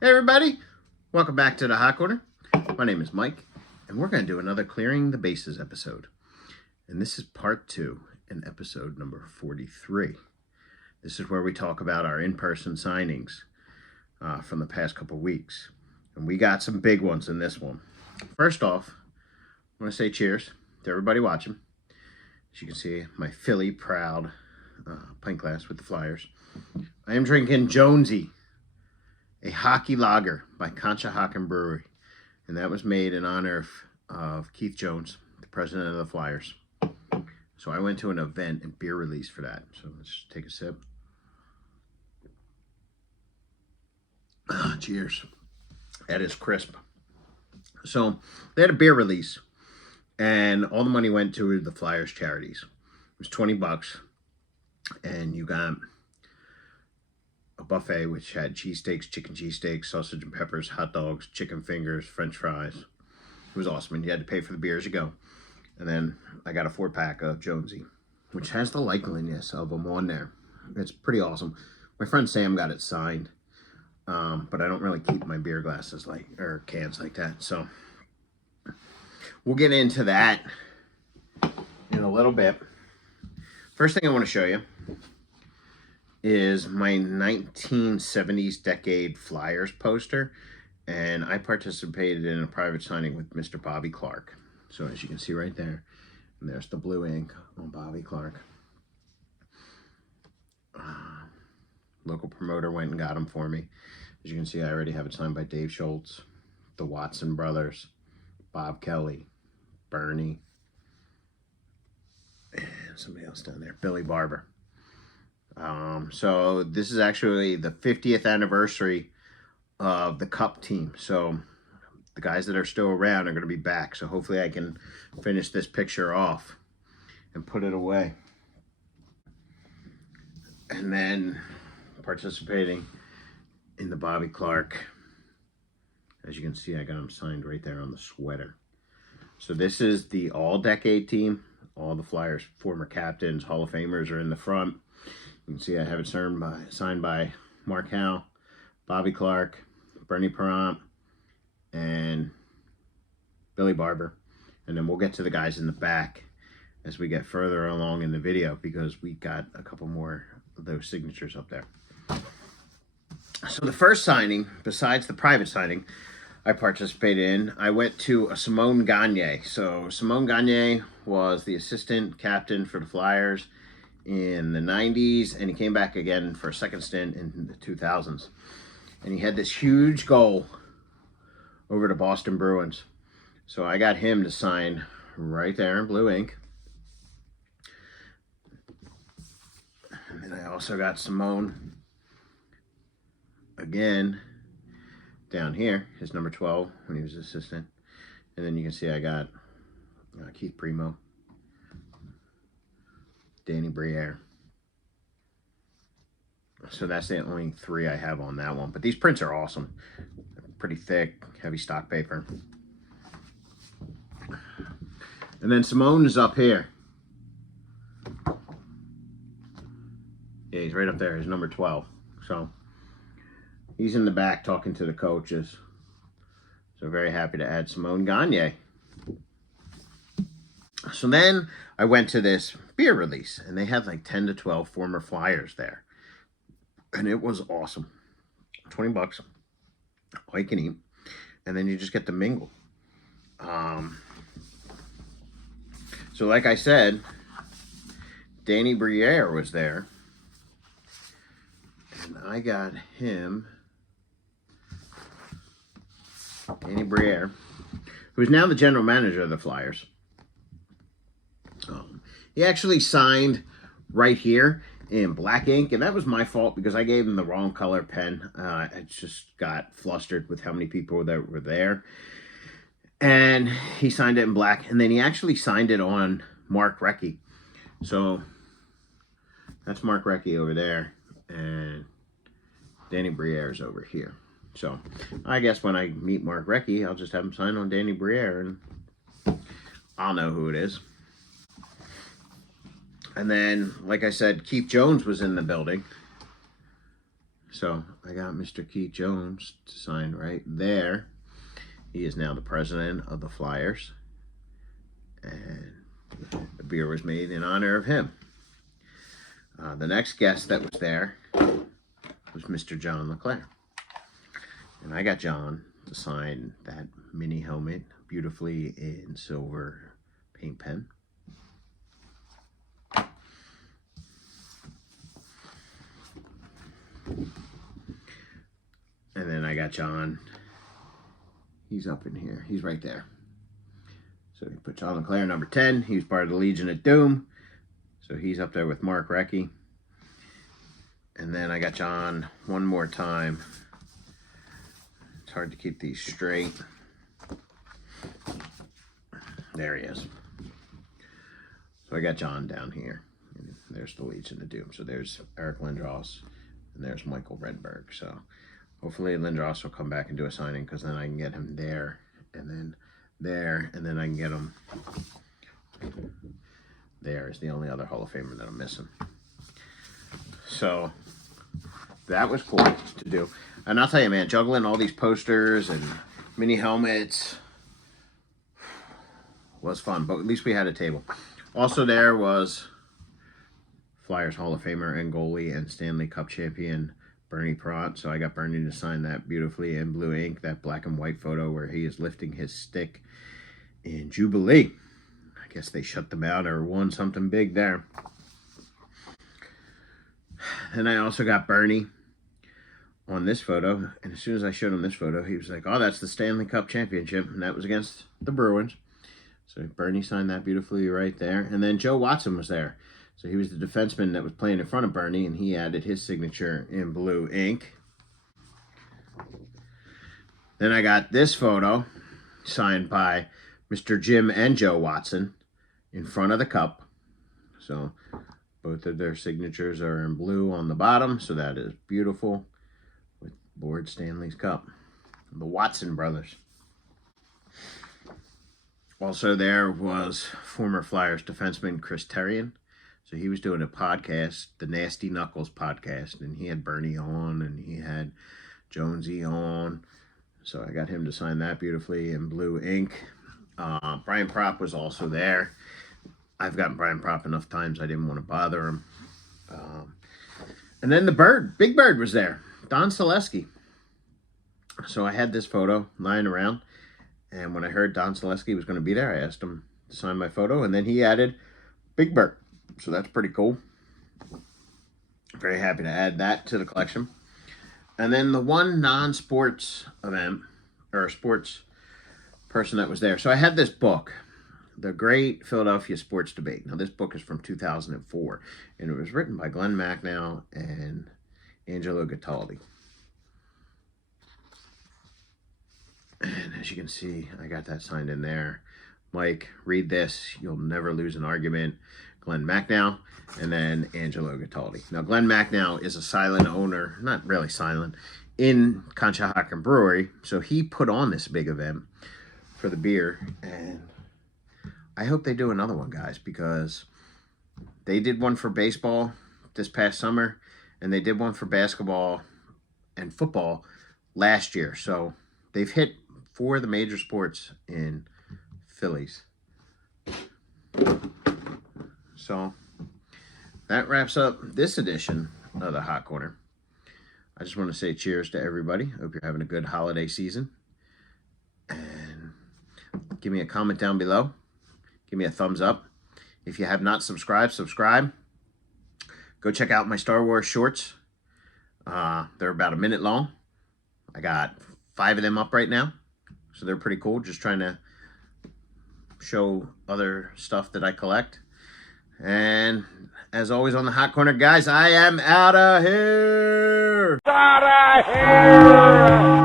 Hey everybody, welcome back to the Hot Corner. My name is Mike, and we're going to do another Clearing the Bases episode. And this is part 2 and episode number 43. This is where we talk about our in-person signings from the past couple weeks. And we got some big ones in this one. First off, I want to say cheers to everybody watching. As you can see, my Philly proud pint glass with the Flyers. I am drinking Jonesy, a hockey lager by Conshohocken Brewery, and that was made in honor of Keith Jones, the president of the Flyers. So I went to an event and beer release for that. So let's take a sip. Cheers. That is crisp. So they had a beer release, and all the money went to the Flyers charities. It was $20, and you got a buffet which had cheesesteaks, chicken cheesesteaks, sausage and peppers, hot dogs, chicken fingers, french fries. It was awesome, and you had to pay for the beer as you go. And then I got a 4-pack of Jonesy, which has the likeliness of them on there. It's pretty awesome. My friend Sam got it signed, but I don't really keep my beer glasses or cans like that. So we'll get into that in a little bit. First thing I want to show you is my 1970s decade Flyers poster, and I participated in a private signing with Mr. Bobby Clark. So as you can see right there, and there's the blue ink on Bobby Clark. Local promoter went and got him for me. As you can see, I already have it signed by Dave Schultz, the Watson brothers, Bob Kelly, Bernie, and somebody else down there, Billy Barber. So this is actually the 50th anniversary of the Cup team. So the guys that are still around are going to be back. So hopefully I can finish this picture off and put it away. And then participating in the Bobby Clark. As you can see, I got him signed right there on the sweater. So this is the all-decade team. All the Flyers former captains, Hall of Famers are in the front. You can see I have it signed by Mark Howe, Bobby Clark, Bernie Parent, and Billy Barber. And then we'll get to the guys in the back as we get further along in the video, because we got a couple more of those signatures up there. So the first signing, besides the private signing I participated in, I went to a Simone Gagne. So Simone Gagne was the assistant captain for the Flyers in the 90s, and he came back again for a second stint in the 2000s. And he had this huge goal over the Boston Bruins. So I got him to sign right there in blue ink. And then I also got Simone again down here, his number 12 when he was assistant. And then you can see I got Keith Primo, Danny Briere. So that's the only 3 I have on that one. But these prints are awesome. Pretty thick, heavy stock paper. And then Simone is up here. Yeah, he's right up there. He's number 12. So he's in the back talking to the coaches. So very happy to add Simone Gagne. So then I went to this beer release, and they had like 10 to 12 former Flyers there. And it was awesome. $20, all you can eat. And then you just get to mingle. So like I said, Danny Briere was there. And I got him, Danny Briere, who is now the general manager of the Flyers. He actually signed right here in black ink, and that was my fault because I gave him the wrong color pen. I just got flustered with how many people that were there. And he signed it in black, and then he actually signed it on Mark Recchi. So that's Mark Recchi over there, and Danny Briere is over here. So I guess when I meet Mark Recchi, I'll just have him sign on Danny Briere, and I'll know who it is. And then, like I said, Keith Jones was in the building. So I got Mr. Keith Jones to sign right there. He is now the president of the Flyers. And the beer was made in honor of him. The next guest that was there was Mr. John LeClaire. And I got John to sign that mini helmet beautifully in silver paint pen. And then I got John. He's up in here. He's right there. So he put John LeClaire, number 10. He was part of the Legion of Doom. So he's up there with Mark Recchi. And then I got John one more time. It's hard to keep these straight. There he is. So I got John down here. And there's the Legion of Doom. So there's Eric Lindros and there's Michael Redberg. So hopefully Lindros will come back and do a signing, because then I can get him there and then there, and then I can get him there. Is the only other Hall of Famer that I'm missing. So that was cool to do. And I'll tell you, man, juggling all these posters and mini helmets was fun, but at least we had a table. Also there was Flyers Hall of Famer and goalie and Stanley Cup champion Bernie Pront. So I got Bernie to sign that beautifully in blue ink, that black and white photo where he is lifting his stick in Jubilee. I guess they shut them out or won something big there. And I also got Bernie on this photo. And as soon as I showed him this photo, he was like, oh, that's the Stanley Cup Championship. And that was against the Bruins. So Bernie signed that beautifully right there. And then Joe Watson was there. So he was the defenseman that was playing in front of Bernie, and he added his signature in blue ink. Then I got this photo signed by Mr. Jim and Joe Watson in front of the cup. So both of their signatures are in blue on the bottom, so that is beautiful, with Lord Stanley's Cup. The Watson brothers. Also there was former Flyers defenseman Chris Terrian. So he was doing a podcast, the Nasty Knuckles podcast, and he had Bernie on and he had Jonesy on. So I got him to sign that beautifully in blue ink. Brian Propp was also there. I've gotten Brian Propp enough times I didn't want to bother him. And then the Bird, Big Bird was there, Don Selesky. So I had this photo lying around, and when I heard Don Selesky was going to be there, I asked him to sign my photo, and then he added Big Bird. So that's pretty cool. Very happy to add that to the collection. And then the one non-sports event, or sports person that was there. So I had this book, The Great Philadelphia Sports Debate. Now this book is from 2004, and it was written by Glenn Macnow and Angelo Cataldi. And as you can see, I got that signed in there. Mike, read this. You'll never lose an argument. Glenn Macnow, and then Angelo Cataldi. Now, Glenn Macnow is a silent owner, not really silent, in Conshohocken Brewery. So he put on this big event for the beer, and I hope they do another one, guys, because they did one for baseball this past summer, and they did one for basketball and football last year. So they've hit 4 of the major sports in Phillies. So that wraps up this edition of the Hot Corner. I just want to say cheers to everybody. Hope you're having a good holiday season. And give me a comment down below. Give me a thumbs up. If you have not subscribed, subscribe. Go check out my Star Wars shorts. They're about a minute long. I got 5 of them up right now. So they're pretty cool. Just trying to show other stuff that I collect. And as always on the Hot Corner, guys, I am out of here. Out of here.